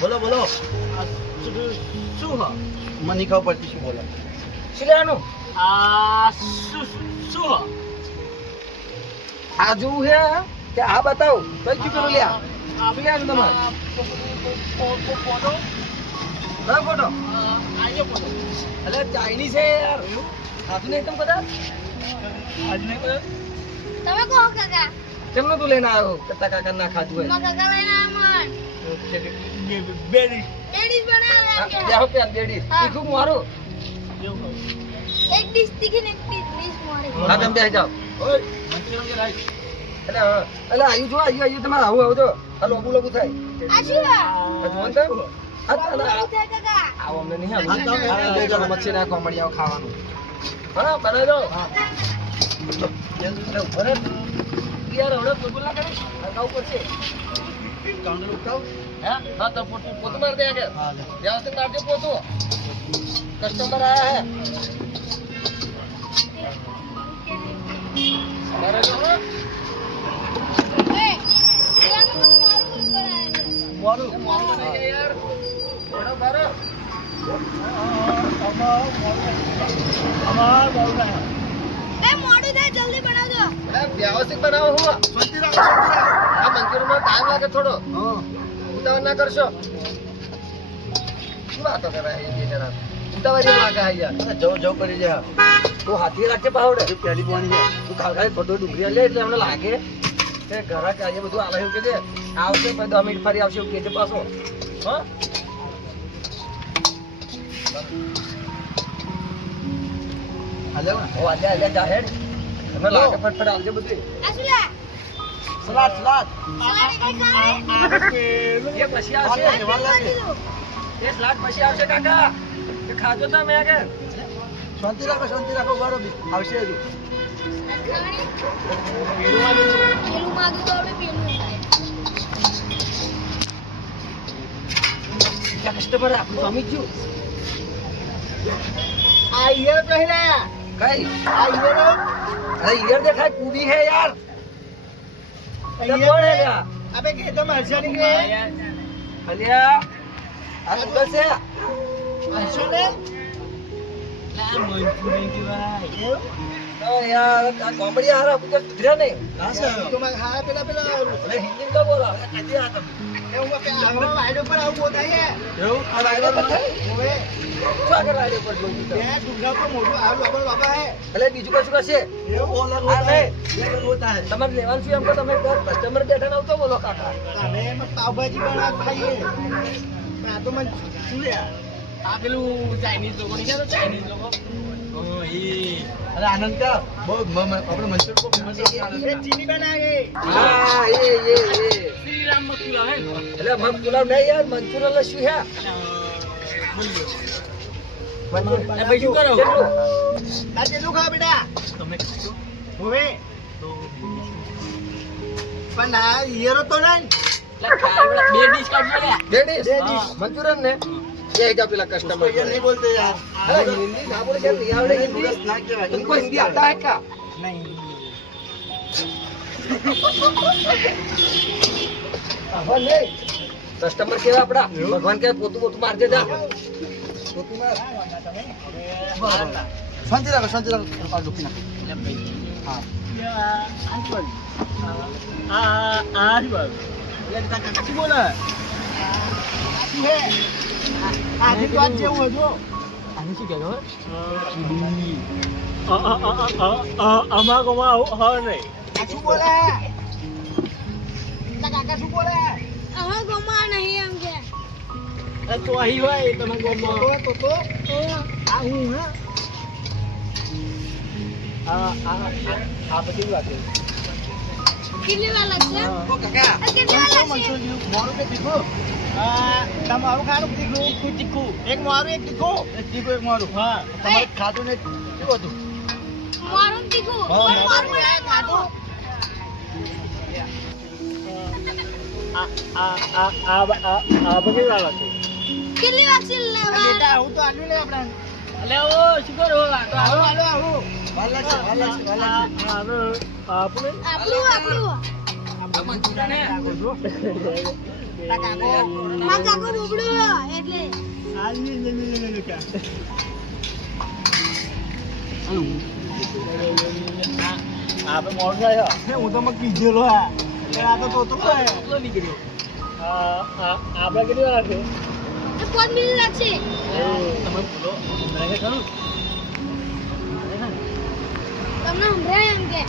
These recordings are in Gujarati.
બોલો બોલો. શું હ મને નહીં ખબર પડતી શું બોલો. શું લેવાનું? શું હ આ જોવું હે કે આ બતાવું કઈ ચૂકેલું લ્યા શું લેવાનું તમારે? ફોટો કયો ફોટો? આયો ફોટો અલે ચાઇનીઝ છે યાર. સાચું નહીં તમે બધા આજ નહીં કરે. તમે કહો કાકા કેમનું તું લઈને આવ્યો કરતા કાકા ના ખાધું હોય? મારા કાકા લઈને આવ્યા મન બેડી લેડીઝ બનાવે એમ કે જાઓ પેન બેડી હા. તીખું મારું. એક ડીશ તીખી ને એક ડીશ મોરી હા તમે બેસી જાઓ. ઓય મંચુરિયન કે રાઈસ. એટલે હા. એટલે આયુ જો આયુ તમારે આવું આવું તો આ લોબુ લોબુ થાય. આ શું આ જોવાનું તો? આ મોરી થાય કાકા આવો અમને નહીં હા, તમે આવડતું. લઈ જાઓ. મચ્છી નાખવા મળી આવો ખાવાનું. હા બનાવી દો. હા. એટલે ઉભો રહે. યાર હમણાં બોલબોલ ના કરીશ. હરકાવું પડશે. કાઉન્ટર ઉઠાવ. હા તો પોતું મારી દે આગળ. હા લે. વ્યવસ્થિત મારજો પોતું. કસ્ટમર આયા હે. મારે જો હો. એ એનું મારું બનાવે મોરું મોડું થઈ જાય યાર. મોડો મારો. અમાર મોરું એ મોડું થાય જલ્દી બનાવજો એટલે વ્યવસ્થિત બનાવો હું. શાંતિ રાખો શાંતિ રાખો. આ મંચુરિયનમાં ટાઈમ લાગે થોડો. હા ઉતાવળ ના કરશો. શું વાતો કરે એ બે જણા? ઉતાવળ ના લાગે આ યાર. જવ જવ કરી જા. તું હાથી રાખજે પાવડે. પહેલી પાણી છે. તું ખાલી ફોટો ડુંગળી લે એટલે અમને લાગે કે ઘરાક આજે બધું આલે એવું કે છે. આવશે પછી 10 મિનિટ ફરી આવશે એવું કે છે પાછો. હા હાલે ને. ઓ આજે આજે જાહેર તમને લાગે ફટફટ આવજે બધું. આ શું લે સલાડ સલાડ. સલાડ કઈ ખાવે એ પછી આવશે. એ સ્લાડ પછી આવશે કાકા. કે ખાજો તમે આગળ. શાંતિ રાખો બરોબર આવશે હજુ. પેલું માગું તો આપણે પેલું કેટલા કસ્ટમર આપણું સમી ગયું. આ ઈયર પહેલા કઈ આ ઈયર અરે ઈયર દેખાય પૂરી હે યાર. એટલે કોણ હે લ્યા? અબે કે તમે હર્ષાની કે અલ્યા આ ગૂગલ છે. હર્ષો ને ઓ યાર આ કોમેડી હારા પૂછે સુધર્યા નહીં. તમાર હા પેલા અરે હિન્દી તો બોલો. કદી આ તમે એવું કે આવા વાઈડો પર આવું બોલાય એવું આ લાગે બતાય. ઓવે શું આગળ રાડ્યો પર જોઉં તો. બે ડુંગરા પર મોટું આવું બાબા બાબા હે એટલે બીજું કશું કશે એવું ઓલા આ નહીં. હોતા હે તમારે લેવાનું શું એમ કહો તમે કસ્ટમર બેઠા ના તો બોલો કાકા. અમે એમાં પાવભાજી બના ખાઈએ પણ આ તો મને શું લે આ પેલું ચાઇનીઝ લોકો ની છે ચાઇનીઝ લોકો. અરે આનંદ કા બહુ આપણે મંચુર કો ફેમસ છે એ ચીની બનાવે હા એ શ્રીરામ મથુરા હે એટલે મગપુલાવ નહીં યાર મંચુરિયન શું છે? મંચુરિયન ભાઈ શું કરો? આ જેલું ખા બેટા તમે ખાજો હોવે પણ આ હીરો તો નહીં બે ડીશ મંચુરિયન ને ये क्या पिला कस्टमर ये नहीं बोलते यार अरे हिंदी ना बोले क्या नहीं आवड़े हिंदी तुमको हिंदी आता है क्या? नहीं भगवान नहीं कस्टमर के अपना भगवान के पोतू पोतू मार दे जा पोतू मार शांति रखो और दुखी ना हाँ आज बात ये काका की बोला है आधी तो आज जेव हो आने શું કહેતો અમાર કોમાં હ નહીં આ શું બોલે કાકા શું બોલે હવે ગમા નહીં એમ કે તો અહીં હોય તમે કોમાં તો આ હું હે આ બધી વાત છે કેટલી વાર લાગશે ઓ કાકા કેટલી વાર લાગશે મારું કે તીખું તમારું ખાનું તીખું એક મારું એક તીખું એક મારું હા તમારે ખાધું ને કેવું હતું મારું તીખું મારું બનાવે ખાધું આ બધી વાત છે કેટલી વાર છે લેવા બેટા હું તો આટલું લે આપણે અલે ઓ શું કરો આવો આવો આવો વાર લાગશે આપણે આપણું આ મંચુરિયન હે માં કાકો બોબડો એટલે આપણે મોડ થાય હું તો મગ કીધેલો આ તો નીકળ્યો આપણે કેટલી વાર છે 5 મિનિટ લાગશે તમે બોલો રહે ખરું તમને સંભળાય એમ કે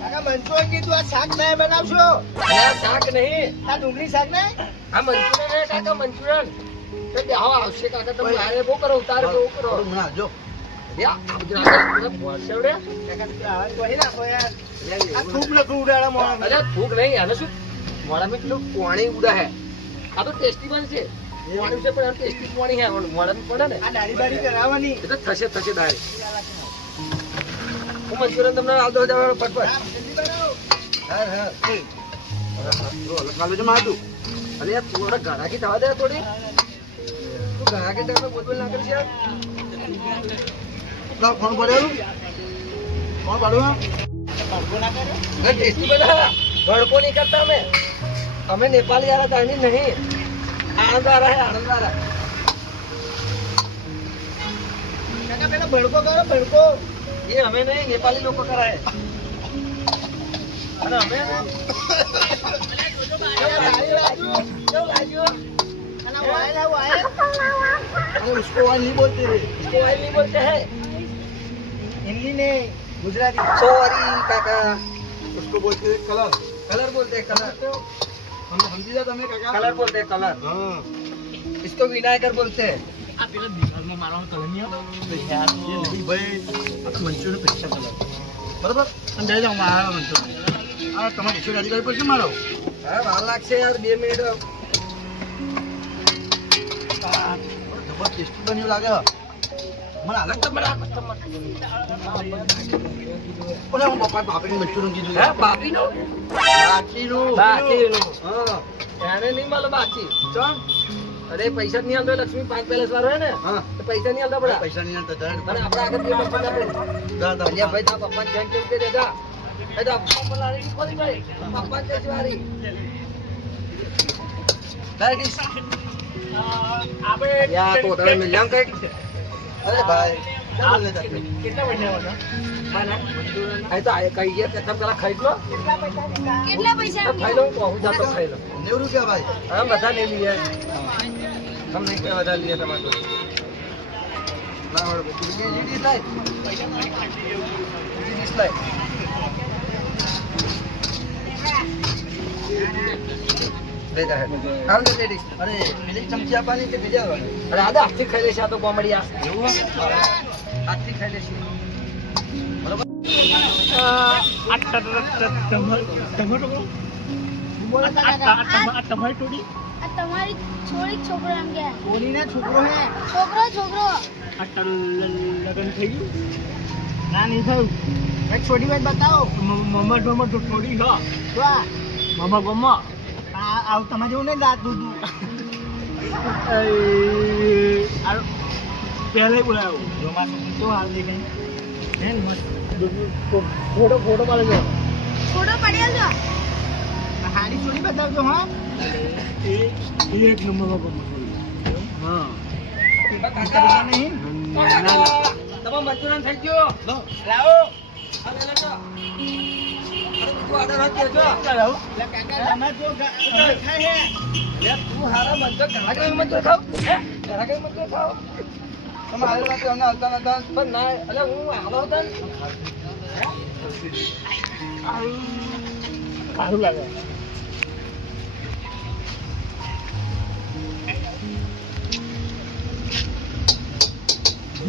કાકા મંચો કીધું આ શાક નહીં બનાવશો આ શાક નહીં આ ડુંગળી શાક નહીં આ મંચુરિયન હે કાકા મંચુરિયન તો બેહો આવશે કાકા તમે આરે બહુ કરો ઉતાર બહુ કરો હમણાં જો યા આ બધું આગળ બોલશેવડે કાકા કોઈ નાખો યાર આ ખૂબ લખું ઉડાડા મોણા અરે ભૂખ નહીં આને શું મોડામાં પેલું પાણી ઉડા હે આ તો ટેસ્ટી બનશે પાણી છે પણ ટેસ્ટી પાણી હે મોડામાં પડે ને આ દાઢી બારી કરાવવાની એ તો થશે દારી હું મંચુરિયન તમને આલ દો જવાનો ફટફટ હા હા જો લખાલો છે માતું અરે યાર થોડા ઘરાકી થવા દે થોડી તું ઘરાકી તમે બોલ ના કરીશ યાર લાવ ફોન પડ્યો કોણ પાડું ભડકો ના કર્યો ટેસ્ટી બધા ભડકો નહીં કરતા અમે નેપાળી વાળા દાણી નહીં આનંદ વાળા હે આનંદ વાળા કાકા પેલા ભડકો કરો ભડકો એ અમે નહીં નેપાળી લોકો કરાય અને અમે કેવું લાગ્યું અને વાયર अरे उसको वाइल नहीं बोलते रे इसको वाइल नहीं बोलते हैं हिंदी नहीं गुजराती सॉरी काका उसको बोलते हैं कलर कलर बोलते हैं कलर हम समझी जाते हमें काका कलर बोलते हैं कलर हाँ इसको विनायकर बोलते हैं आप ये दिमाग में मारा कलर नहीं आता तो यार ये नहीं भाई आप मंचूरियन परीक्षा कलर बराबर हम दे जाऊंगा आ मंचूरियन आ તમારી ઈચ્છા ગાડી કરી પછી મારો હા વાર લાગશે યાર 2 મિનિટ જબરદસ્ત બન્યું લાગે મને અલગ તો મને ઓલા હું પપ્પા બાપીને મંચુરિયન કીધું હે બાપીનો બાકીનું હા એને નહીં મળે બાકી ચમ અરે પૈસા જ નહીં આલતો લક્ષ્મી 5 પેલેસ વાળો હે ને હા તો પૈસા નહીં આલતા બડા પૈસા નહીં આલતા અને આપણે આગળ બે પપ્પા આપણે અલ્યા ભાઈ તા પપ્પા જેમ કેમ કે દેતા એ તો પપ્પા લારી ખોલી ભાઈ પપ્પા જ વારી ગાઈસ આપણે યા તો તમે મિલ્યામ કઈક અરે ભાઈ क्या बोल रहे थे કેટલા બન્યા હતા આ તો આ કઈ ગયા કે તમે પેલા ખાઈ લો કેટલા પૈસા ખાઈ લો હું કહું જાતો ખાઈ લો 90 रुपया भाई हम बता नहीं लिए हम नहीं क्या बता लिए टमाटो ना और ये लीडी लाइट लीडी लाइट ले जा है हम दे लेडी अरे मेरी चमची पानी से भेजा वाला अरे आधा हाथी खाई ले છે આ તો કોમેડી આ એવું હાથથી ખાઈ લે છે આ તમારી છોરી છોકરો એમ કે કોની ને છોકરો હે છોકરો લગન થઈ ગયું ના નહીં થયું એક છોટી વાત બતાવો મમ્મા તો છોડી હા વાહ મમ્મા આવ તમારે જેવું નહીં દાંત દૂધું પહેલે બોલાવો જો મારું તો હાલ દેખાય હે ને મસ્ત ફોટો પાડે છે ફોટો પાડી આલજો હારી છોડી બતાવજો હા એક નંબર હા કાકા નહીં તમારો મંચુરિયન થઈ ગયો લો લાવો અરે લે તો અરે બીજું ઓર્ડર હતી જો લાવો લે કાકા તમે જો ખાય હે લે તું હારા મંચુરિયન ઘણા કઈ મંચુરિયન ખાવ હે ઘણા કઈ મંચુરિયન ખાવ તમે આવેલા તો અમને હલતા નતા પણ ના અલે હું આવો તો સારું લાગે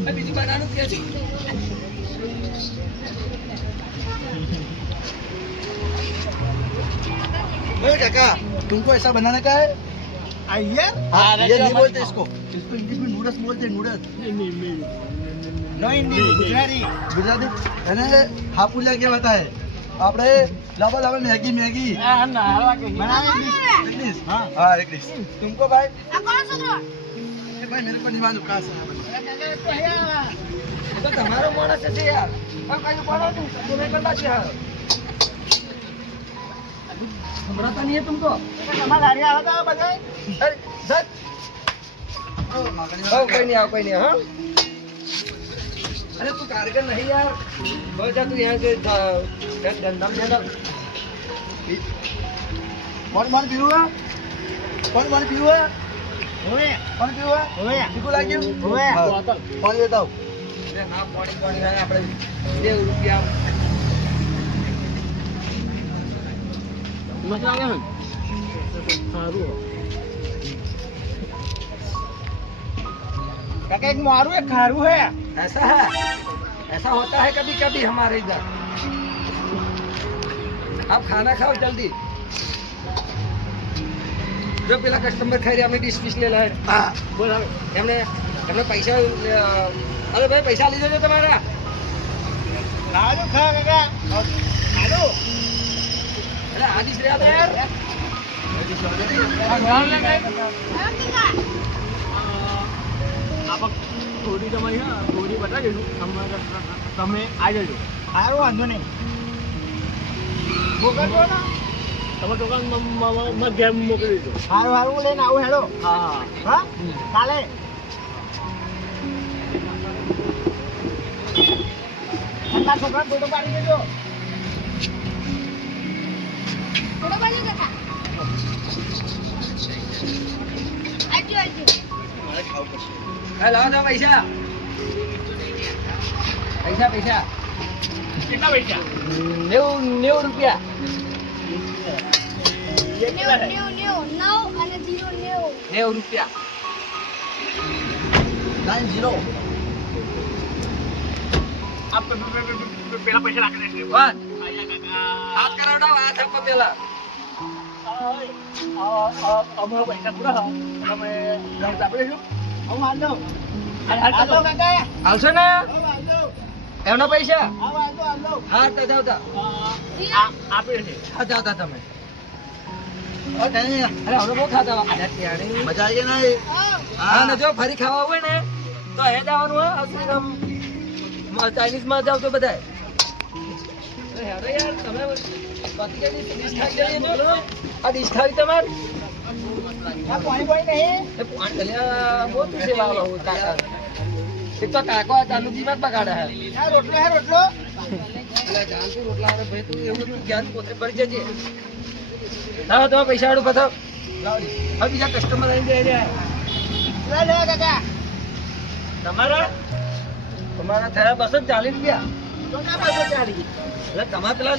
બીજું બનાવવાનું કે છે काका तुमको ऐसा बनाने का है आइए ये नहीं बोलते इसको इंग्लिश में नूडल्स बोलते नूडल्स नो हिंदी गुजराती है ना हापुला क्या होता है આપણે लाओ लाओ मैगी मैगी આ ના હાલવા કે બનાવી एक डिश हाँ। हाँ एक डिश तुमको भाई આ કોણ છોકરો ये भाई मेरे को नहीं मालूम कहाँ से है भाई। ये तो तुम्हारा मानस है यार अब कहीं पढ़ो तुम तुम्हें पता क्या है समझता नहीं है तुमको તમારા ગાડી આવે તો બધાય अरे सर कोई नहीं आओ कोई नहीं हाँ अरे तू कारीगर नहीं यार बहुत जा तू यहाँ से धंधा में जाना कौन पीऊँगा कौन पीऊँगा હોવે कौन पीऊँगा હોવે पीकू लागी હોવે બોતલ पानी लेता हूँ ना पानी है આપણે 2 રૂપિયા મસ્ત લાગે ને સારું કાકા એક મારું એક ખારું હે ऐसा होता है कभी कभी हमारे इधर आप खाना खाओ जल्दी जो पेला कस्टमर खाई रहे हमने डिश फिश ले लाए બોલ હવે हमने पैसा अरे भाई पैसा लीजिए जो तुम्हारा ખારું ખા કાકા ખારું अरे आज ही याद है यार આ ગામ લે કઈ આમ દીકા આપક થોડી તમારી હા થોડી બતાવી દઈશું તમે આવી જજો સારું વાંધો નહીં મોકલજો ને તમે દુકાન ઘેર મોકલી દીધો સારું સારું લઈને આવું હેડો હા હા કાલે તમારા છોકરાને ફોટો પાડી દેજો થોડો બાજુ કાકા આજો लाओ दो पैसा पैसा पैसा કેટલા પૈસા 90 रुपया નેવ અને 0 90 रुपया 90 આપ પેલા પૈસા રાખી દેજો वन કાકા हाथ करावड़ा हाथ आपको पेला અમારા પૈસા પૂરા તમે ઘર ચાપડીશું હું વાંધો હાલો કાકા हालशो ना વાંધો एवना पैसा હા વાંધો हाँ तो जाओ ता આપે છે हाँ जाओ ता तमे अरे हमने वो खाता अरे त्यारे मजा आई ना हाँ ना जो फरी खावा हुए ने तो है जावनु है असली हम चाइनीज में जाओ तो बताए अरे यार તમે પતિ કે ડિશ ખાઈ જઈએ જો આ ડિશ ખાવી તમાર આ પાણી પાણી નહીં એ પાણી ગલ્યા બહુ તું સેવા હોતા એક તો કાકો આ તાલુકી માં પકાડે હે આ રોટલો હે રોટલો એટલે જાનતું રોટલા વાળો ભાઈ તું એવું તું જ્ઞાન પોતે ભરી જજે લાવો તમે પૈસા વાળું પથાવ લાવો હવે બીજા કસ્ટમર આવી જાય લે લે કાકા તમારા તમારા થયા 240 રૂપિયા તો ના પાછો ચાલી એટલે તમારે પેલા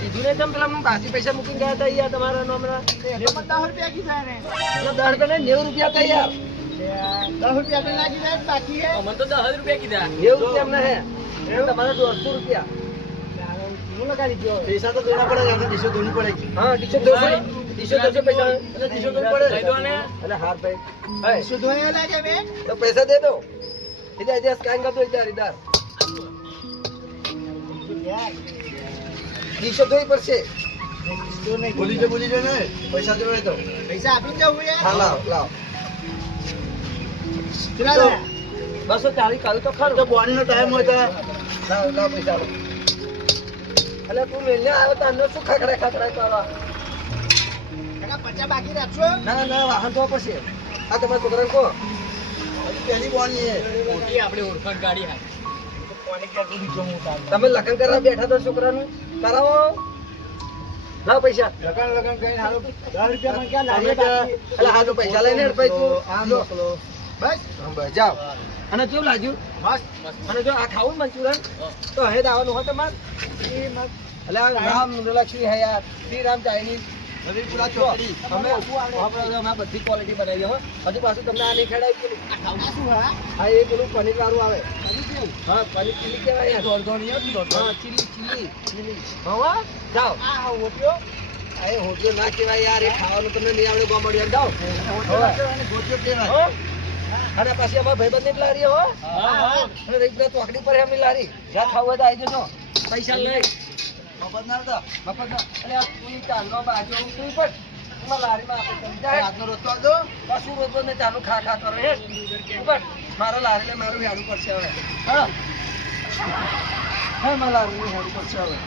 કીધું ને તમે પેલા બાકી પૈસા મૂકી ગયા હતા યાર તમારા નો હમણાં એમાં 10 રૂપિયા કીધા ને એટલે 10 રૂપિયા ને 90 રૂપિયા હતા યાર 10 રૂપિયા તો લાગી જાય બાકી હે મને તો 10 રૂપિયા કીધા 90 રૂપિયા અમને હે તમારા 200 રૂપિયા હું લગાડી દો पैसा तो देना पड़ेगा हमें डिशो धोनी पड़ेगी हाँ डिशो 200 पैसा अरे डिशो धोनी पड़ेगा अरे हाथ पे શુદ્ધ હોય લાગે બે तो पैसा दे दो इधर इधर स्कैन कर दो इधर इधर डिशो दो ही पर से बोली जो ना पैसा दे तो પૈસા આપી દેવું યાર हाँ लाओ लाओ કેટલા तो લે 240 કાલ तो खर तो बोनी નો टाइम होता लाओ लाओ पैसा लो अरे तू मिलने आयो तो अंदर सुखा खड़ा કરવા કાકા 50 બાકી રાખશો ના ના વાહન તો પછી આ તમારા છોકરાને કહો હજી પહેલી બોની છે મોટી આપણે ઓળખાણ ગાડી હા કોને ક્યાં બીજો હું તાર તમે લગન કરવા બેઠા તો છોકરાનું કરાવો લાવ પૈસા લગન કઈને હાલો 10 રૂપિયા માં ક્યાં લાગે એટલે આ તો પૈસા લઈને હેડ ભાઈ તું આમ લો. મોકલો બસ હા, બસ જાઓ અને કેવું લાગ્યું મસ્ત અને જો આ ખાવું ને મંચુરિયન તો હે દાવાનું હોય તમારે એ મસ્ત એટલે આ રામ લક્ષ્મી હે યાર શ્રી રામ ચાઇનીઝ અમે અમે બધી ક્વોલિટી બનાવી હો હજુ પાછું તમને આ નહીં ખેડાવી પેલું આ ખાવું શું હા હા એ પેલું પનીર વાળું આવે હજી કેવું હા પનીર ચીલી કહેવાય યાર હા ચીલી હા જાઓ આ હોટ્યો એ હોટલ ના કહેવાય યાર એ ખાવાનું તમને નહીં આવડે ગોમડિયા જાઓ હોટ્યો કહેવાય હો અને પાછી અમારા ભાઈબંધની જ લારી હો હા અને રેગ્યુલર ચોકડી પર એમની લારી જ્યાં ખાવું હોય તો આવી જજો પૈસા લઈ મફત ના આવતા. મફત ના. અરે આ તું ચાલનો બાજુ આવું તું પણ. એમાં લારીમાં આપણે સમજાય. આજનો રોજ તો દો. કશું રોજ ને ચાલુ ખા ખા કરો હે. ઉપર મારા લારીને મારું હેડું પડશે હવે. હા. હા મારા લારીને હેડું પડશે હવે.